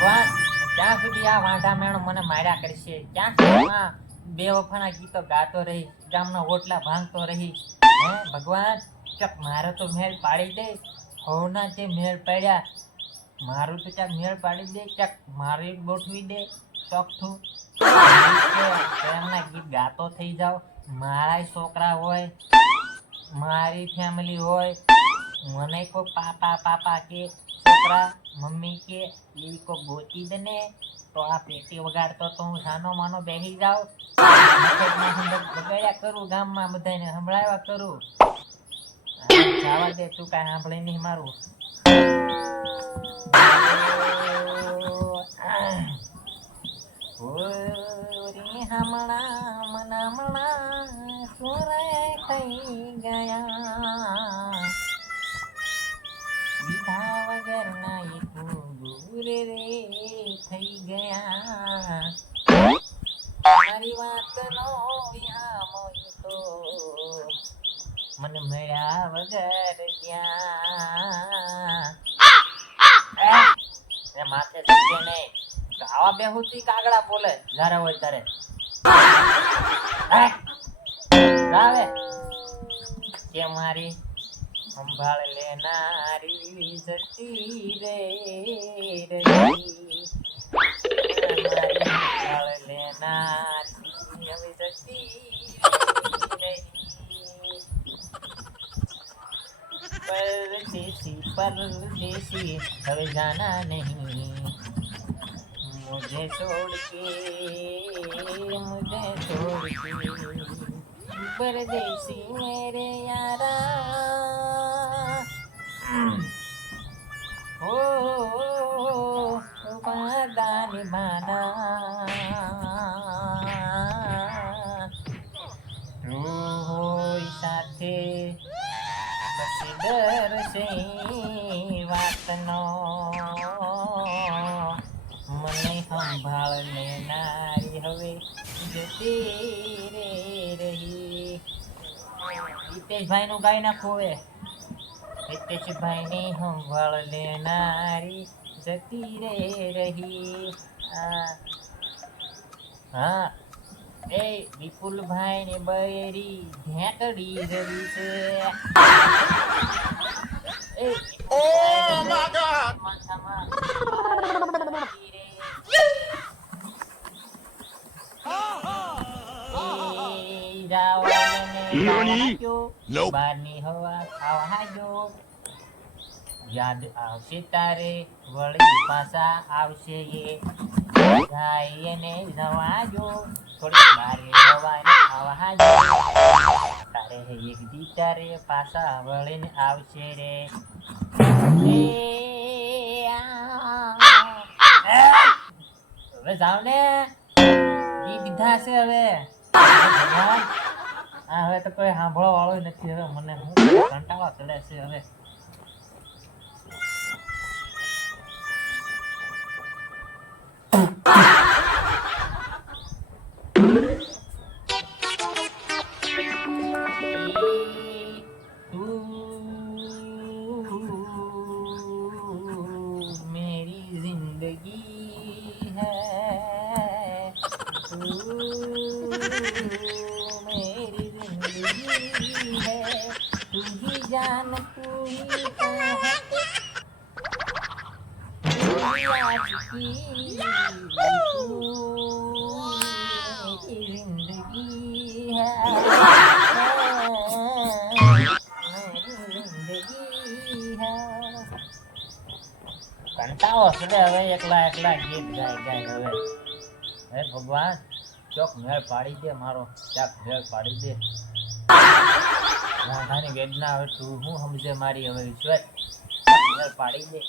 ભગવાન ક્યાં સુધી આ વાંઢા મેણો મને માર્યા કરશે. ક્યાં સુધી બે વફાના ગીતો ગાતો રહી, ગામના ઓટલા ભાંગતો રહી. હે ભગવાન, ચક મારો તો મેળ પાડી દે. હોના જે મેળ પાડ્યા, મારું તો ચાક મેળ પાડી દે? ચક મારી ગોઠવી દે. ચોકઠું એમના ગીત ગાતો થઈ જાઓ. મારા છોકરા હોય, મારી ફેમિલી હોય મને કો પાપા પાપા કે છોકરા, મમ્મી કે એ કો ગોતી દે તો આ પેટી વગાડતો તો હું સાનો માનો બેહી જાઉં. બગાડ્યા કરું, ગામમાં બધાને સંભળાવ્યા કરું. જવા દે તું કાંઈ સાંભળે નહીં મારું. હમણાં મનામણા સુરે થઈ ગયા. રે થઈ ગયા. મારી વાતનો વિહામો તો મને મળ્યા વગર એ માથે ચડકે ને આવા બેહુતી કાગડા બોલે જ્યારે હોય ત્યારે આવે કે મારી સંભાળ લેનારી જતી રે. રહી મારી સંભાળ લેનારી હવે જતી રહી परदेसी परदेसी હવે જાના નહીં मुझे छोड़ के मुझे छोड़ के परदेसी मेरे यारा છે વાતનો મને સંભાળ લેનારી હવે જતી રે રહી. હિતેશભાઈ નું ગાઈ નાખવું હવે. હિતેશભાઈ ની સંભાળ લેનારી જતી રે રહી. હા, એ વિપુલભાઈ ને બૈરી ઢેંકડી રહી છે એ માથામાં આવી રે. એ રાવણને રાખ્યો, Nope. બહારની હવા ખાવા યાદ આવશે તારે વળી પાછા આવશે એ. થોડી હવાને તારે એક દી તારે પાછા વળીને આવશે રે. હવે જાવ ને દીધા છે હવે. આ હવે તો કોઈ સાંભળવા વાળો નથી. હવે મને હું કંટાળો ચડે છે હવે. है કંટાળો ચડે હવે એકલા એકલા ગીત ગાય ગાય હવે હે ભગવાન ચોક મેળ પાડી દે મારો ચાક મેળ પાડી દે વાંધાની વેદના હવે તું હું સમજે મારી હવે ચાક પાડી દે.